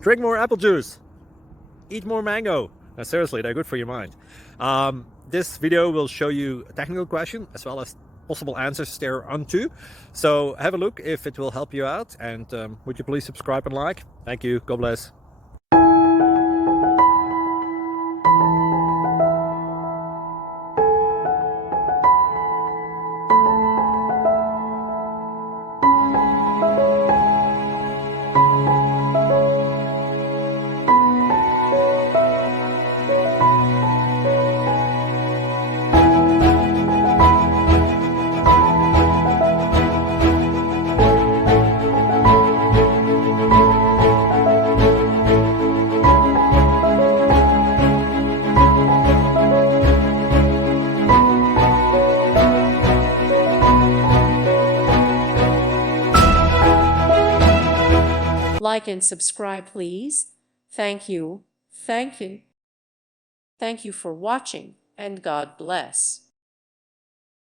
Drink more apple juice. Eat more mango. No, seriously, they're good for your mind. This video will show you a technical question as well as possible answers thereunto. So have a look if it will help you out, and would you please subscribe and like? Thank you. God bless. Like and subscribe, please. Thank you. Thank you. Thank you for watching, and God bless.